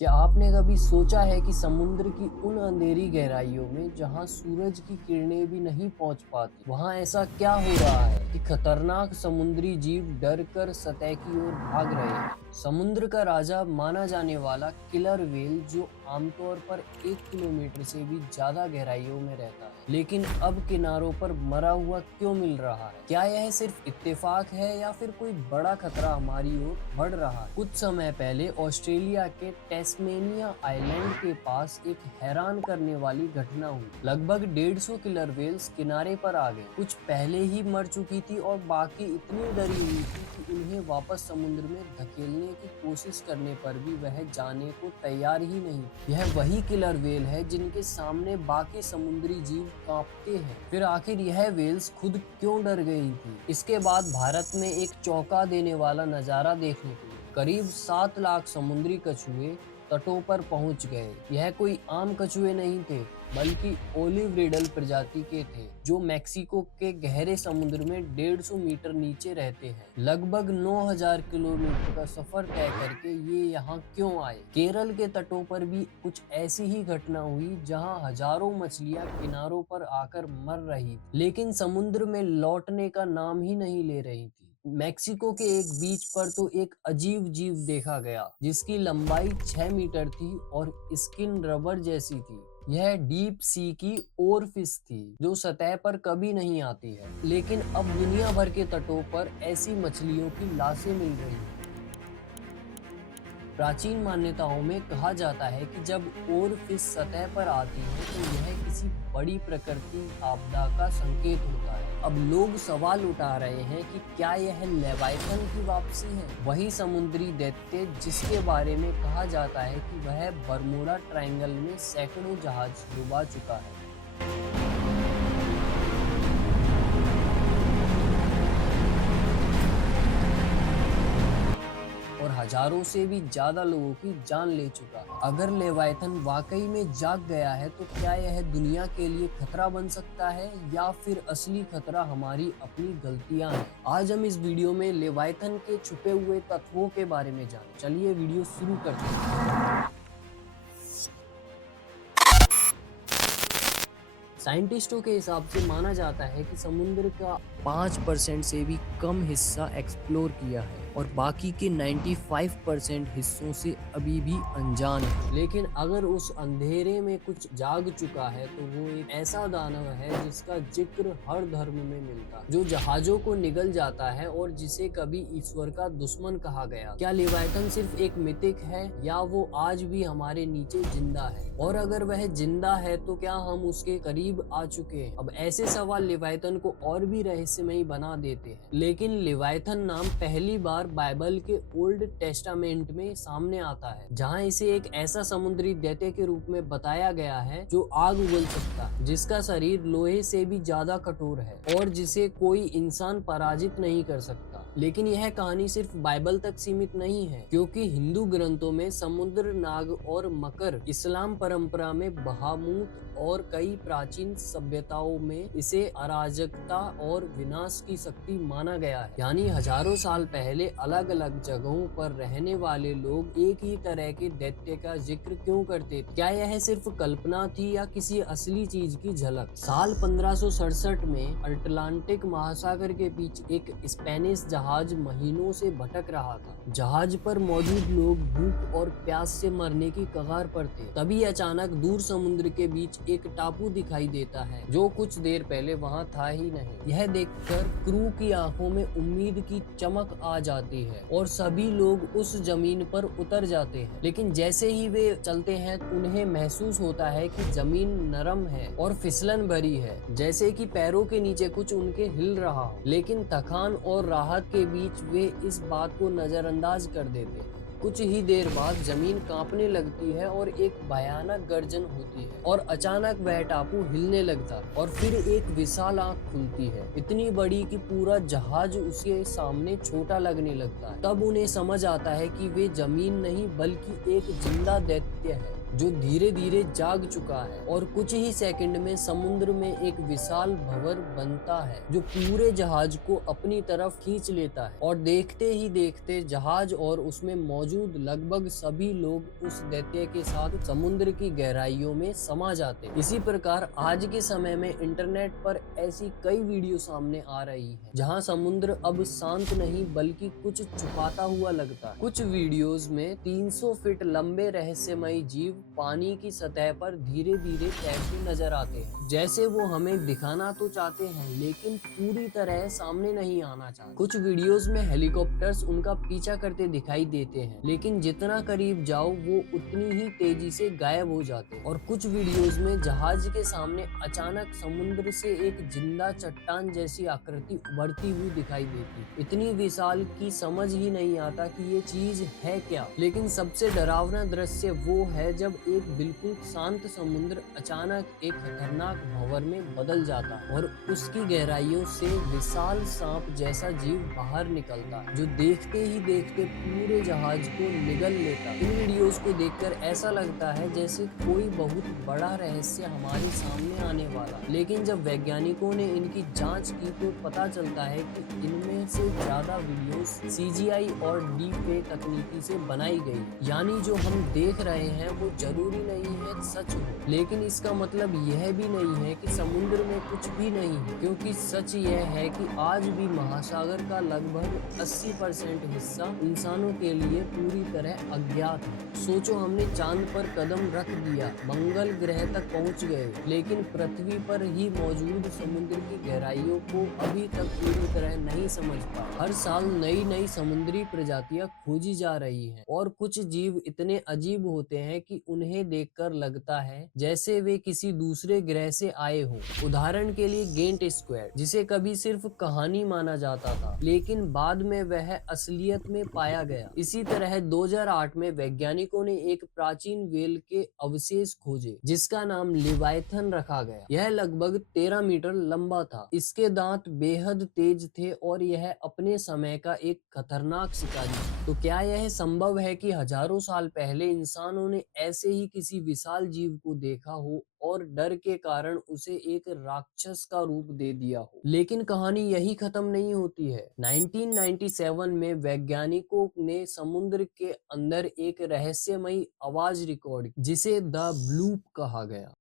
क्या आपने कभी सोचा है कि समुद्र की उन अंधेरी गहराइयों में जहां सूरज की किरणें भी नहीं पहुंच पाती, वहां ऐसा क्या हो रहा है कि खतरनाक समुद्री जीव डर कर सतह की ओर भाग रहे हैं। समुद्र का राजा माना जाने वाला किलर व्हेल जो आमतौर पर 1 किलोमीटर से भी ज्यादा गहराइयों में रहता है, लेकिन अब किनारों पर मरा हुआ क्यों मिल रहा है? क्या यह सिर्फ इत्तेफाक है या फिर कोई बड़ा खतरा हमारी ओर बढ़ रहा है? कुछ समय पहले ऑस्ट्रेलिया के टेस्मेनिया आइलैंड के पास एक हैरान करने वाली घटना हुई। लगभग 150 किलर व्हेल्स किनारे पर आ गए। कुछ पहले ही मर चुकी थी और बाकी इतनी डरी हुई थी कि उन्हें वापस समुद्र में धकेलने की कोशिश करने पर भी वह जाने को तैयार ही नहीं। यह वही किलर व्हेल है जिनके सामने बाकी समुद्री जीव कांपते हैं। फिर आखिर यह व्हेल्स खुद क्यों डर गई थी? इसके बाद भारत में एक चौंका देने वाला नजारा देखने को मिला। करीब 7 लाख समुद्री कछुए तटों पर पहुंच गए। यह कोई आम कछुए नहीं थे, बल्कि ओलिव रिडल प्रजाति के थे, जो मैक्सिको के गहरे समुद्र में 150 मीटर नीचे रहते हैं। लगभग 9000 किलोमीटर का सफर तय करके ये यहाँ क्यों आए? केरल के तटों पर भी कुछ ऐसी ही घटना हुई, जहाँ हजारों मछलियां किनारों पर आकर मर रही, लेकिन समुद्र में लौटने का नाम ही नहीं ले रही थी। मैक्सिको के एक बीच पर तो एक अजीब जीव देखा गया, जिसकी लंबाई 6 मीटर थी और स्किन रबर जैसी थी। यह डीप सी की ओरफिश थी, जो सतह पर कभी नहीं आती है, लेकिन अब दुनिया भर के तटों पर ऐसी मछलियों की लाशें मिल रही हैं। प्राचीन मान्यताओं में कहा जाता है कि जब ओरफिश सतह पर आती है तो यह किसी बड़ी प्रकृति आपदा का संकेत होता है। अब लोग सवाल उठा रहे हैं कि क्या यह लेवाइथन की वापसी है, वही समुद्री दैत्य जिसके बारे में कहा जाता है कि वह बरमूडा ट्रायंगल में सैकड़ों जहाज डुबा चुका है। और हजारों से भी ज्यादा लोगों की जान ले चुका है। अगर लेवाइथन वाकई में जाग गया है तो क्या यह दुनिया के लिए खतरा बन सकता है, या फिर असली खतरा हमारी अपनी गलतियां हैं? आज हम इस वीडियो में लेवाइथन के छुपे हुए तत्वों के बारे में जानें। चलिए वीडियो शुरू करते हैं। साइंटिस्टों के हिसाब से माना जाता है कि समुद्र का 5% से भी कम हिस्सा एक्सप्लोर किया है और बाकी के 95% हिस्सों से अभी भी अनजान है। लेकिन अगर उस अंधेरे में कुछ जाग चुका है तो वो एक ऐसा दानव है जिसका जिक्र हर धर्म में मिलता है, जो जहाजों को निगल जाता है और जिसे कभी ईश्वर का दुश्मन कहा गया। क्या लेवाइथन सिर्फ एक मिथिक है, या वो आज भी हमारे नीचे जिंदा है? और अगर वह जिंदा है तो क्या हम उसके करीब आ चुके हैं? अब ऐसे सवाल लेवाइथन को और भी रहस्यमयी बना देते हैं। लेकिन लेवाइथन नाम पहली बार बाइबल के ओल्ड टेस्टामेंट में सामने आता है, जहां इसे एक ऐसा समुद्री दैत्य के रूप में बताया गया है जो आग उगल सकता है, जिसका शरीर लोहे से भी ज्यादा कठोर है और जिसे कोई इंसान पराजित नहीं कर सकता। लेकिन यह कहानी सिर्फ बाइबल तक सीमित नहीं है, क्योंकि हिंदू ग्रंथों में समुद्र नाग और मकर, इस्लाम परंपरा में बहामूत और कई प्राचीन सभ्यताओं में इसे अराजकता और विनाश की शक्ति माना गया है। यानी हजारों साल पहले अलग अलग जगहों पर रहने वाले लोग एक ही तरह के दैत्य का जिक्र क्यों करते थे? क्या यह सिर्फ कल्पना थी या किसी असली चीज की झलक? साल 1567 में अटलांटिक महासागर के बीच एक स्पेनिश जहाज महीनों से भटक रहा था। जहाज पर मौजूद लोग भूख और प्यास से मरने की कगार पर थे। तभी अचानक दूर समुद्र के बीच एक टापू दिखाई देता है, जो कुछ देर पहले वहां था ही नहीं। यह देखकर क्रू की आंखों में उम्मीद की चमक आ जाती है और सभी लोग उस जमीन पर उतर जाते हैं। लेकिन जैसे ही वे चलते हैं उन्हें महसूस होता है कि जमीन नरम है और फिसलन भरी है, जैसे कि पैरों के नीचे कुछ उनके हिल रहा हो। लेकिन थकान और राहत के बीच वे इस बात को नजरअंदाज कर देते हैं। कुछ ही देर बाद जमीन कांपने लगती है और एक भयानक गर्जन होती है और अचानक वह टापू हिलने लगता है और फिर एक विशाल आंख खुलती है, इतनी बड़ी कि पूरा जहाज उसके सामने छोटा लगने लगता है। तब उन्हें समझ आता है कि वे जमीन नहीं बल्कि एक जिंदा दैत्य है। जो धीरे धीरे जाग चुका है और कुछ ही सेकंड में समुद्र में एक विशाल भंवर बनता है जो पूरे जहाज को अपनी तरफ खींच लेता है और देखते ही देखते जहाज और उसमें मौजूद लगभग सभी लोग उस दैत्य के साथ समुद्र की गहराइयों में समा जाते हैं। इसी प्रकार आज के समय में इंटरनेट पर ऐसी कई वीडियो सामने आ रही है जहां समुद्र अब शांत नहीं बल्कि कुछ छुपाता हुआ लगता है। कुछ वीडियोस में 300 फीट लंबे रहस्यमयी जीव पानी की सतह पर धीरे धीरे तैरते नजर आते हैं, जैसे वो हमें दिखाना तो चाहते हैं लेकिन पूरी तरह सामने नहीं आना चाहते। कुछ वीडियोस में हेलीकॉप्टर्स उनका पीछा करते दिखाई देते हैं लेकिन जितना करीब जाओ वो उतनी ही तेजी से गायब हो जाते हैं। और कुछ वीडियोस में जहाज के सामने अचानक समुद्र से एक जिंदा चट्टान जैसी आकृति उभरती हुई दिखाई देती है, इतनी विशाल की समझ ही नहीं आता कि ये चीज है क्या। लेकिन सबसे डरावना दृश्य वो है जब एक बिल्कुल शांत समुद्र अचानक एक खतरनाक भंवर में बदल जाता है और उसकी गहराइयों से विशाल सांप जैसा जीव बाहर निकलता है जो देखते ही देखते पूरे जहाज को निगल लेता है। इन वीडियोस को देखकर ऐसा लगता है जैसे कोई बहुत बड़ा रहस्य हमारे सामने आने वाला, लेकिन जब वैज्ञानिकों ने इनकी जांच की तो पता चलता है कि इनमें से ज्यादा वीडियोस CGI और डीप फेक तकनीकी से बनाई गई, यानी जो हम देख रहे हैं वो जरूरी नहीं है सच हो, लेकिन इसका मतलब यह भी नहीं है कि समुद्र में कुछ भी नहीं है, क्योंकि सच यह है कि आज भी महासागर का लगभग 80% हिस्सा इंसानों के लिए पूरी तरह अज्ञात है। सोचो, हमने चांद पर कदम रख दिया, मंगल ग्रह तक पहुंच गए, लेकिन पृथ्वी पर ही मौजूद समुद्र की गहराइयों को अभी तक पूरी तरह नहीं समझ पाए। हर साल नई नई समुद्री प्रजातियां खोजी जा रही हैं और कुछ जीव इतने अजीब होते हैं कि उन्हें देखकर लगता है जैसे वे किसी दूसरे ग्रह से आए हों। उदाहरण के लिए गेंट स्क्वाड, जिसे कभी सिर्फ कहानी माना जाता था लेकिन बाद में वह असलियत में पाया गया। इसी तरह 2008 में वैज्ञानिकों ने एक प्राचीन व्हेल के अवशेष खोजे जिसका नाम लिवायथन रखा गया। यह लगभग 13 मीटर लंबा था, इसके दांत बेहद तेज थे और यह अपने समय का एक खतरनाक शिकारी था। तो क्या यह संभव है कि हजारों साल पहले इंसानों ने ऐसे ही किसी विशाल जीव को देखा हो और डर के कारण उसे एक राक्षस का रूप दे दिया हो? लेकिन कहानी यही खत्म नहीं होती है। 1997 में वैज्ञानिकों ने समुद्र के अंदर एक रहस्यमयी आवाज रिकॉर्ड जिसे द ब्लूप कहा गया।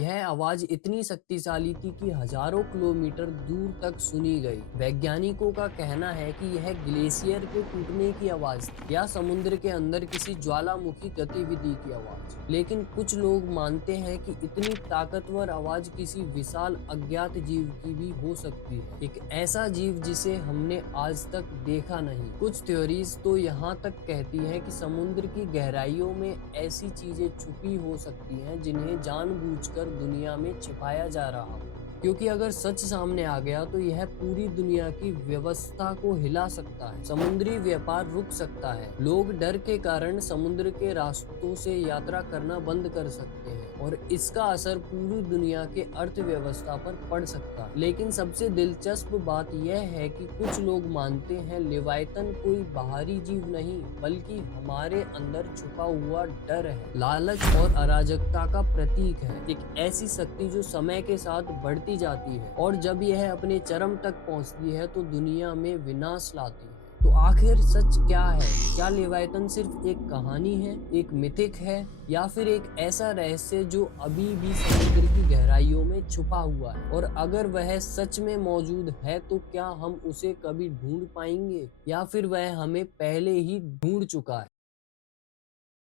यह आवाज इतनी शक्तिशाली थी कि हजारों किलोमीटर दूर तक सुनी गई। वैज्ञानिकों का कहना है कि यह ग्लेशियर के टूटने की आवाज थी या समुद्र के अंदर किसी ज्वालामुखी गतिविधि की आवाज। लेकिन कुछ लोग मानते हैं कि इतनी ताकतवर आवाज किसी विशाल अज्ञात जीव की भी हो सकती है, एक ऐसा जीव जिसे हमने आज तक देखा नहीं। कुछ थ्योरीज तो यहाँ तक कहती हैं कि समुद्र की गहराइयों में ऐसी चीजें छुपी हो सकती हैं जिन्हें जानबूझकर दुनिया में छिपाया जा रहा हो, क्योंकि अगर सच सामने आ गया तो यह पूरी दुनिया की व्यवस्था को हिला सकता है। समुद्री व्यापार रुक सकता है, लोग डर के कारण समुद्र के रास्तों से यात्रा करना बंद कर सकते हैं और इसका असर पूरी दुनिया के अर्थव्यवस्था पर पड़ सकता है। लेकिन सबसे दिलचस्प बात यह है कि कुछ लोग मानते हैं लिवायतन कोई बाहरी जीव नहीं बल्कि हमारे अंदर छुपा हुआ डर है, लालच और अराजकता का प्रतीक है, एक ऐसी शक्ति जो समय के साथ बढ़ती जाती है और जब यह अपने चरम तक पहुंचती है तो दुनिया में विनाश लाती है। तो आखिर सच क्या है? क्या लेविथान सिर्फ एक कहानी है, एक मिथिक है, या फिर एक ऐसा रहस्य जो अभी भी समुद्र की गहराइयों में छुपा हुआ है? और अगर वह सच में मौजूद है तो क्या हम उसे कभी ढूंढ पाएंगे या फिर वह हमें पहले ही ढूंढ चुका है?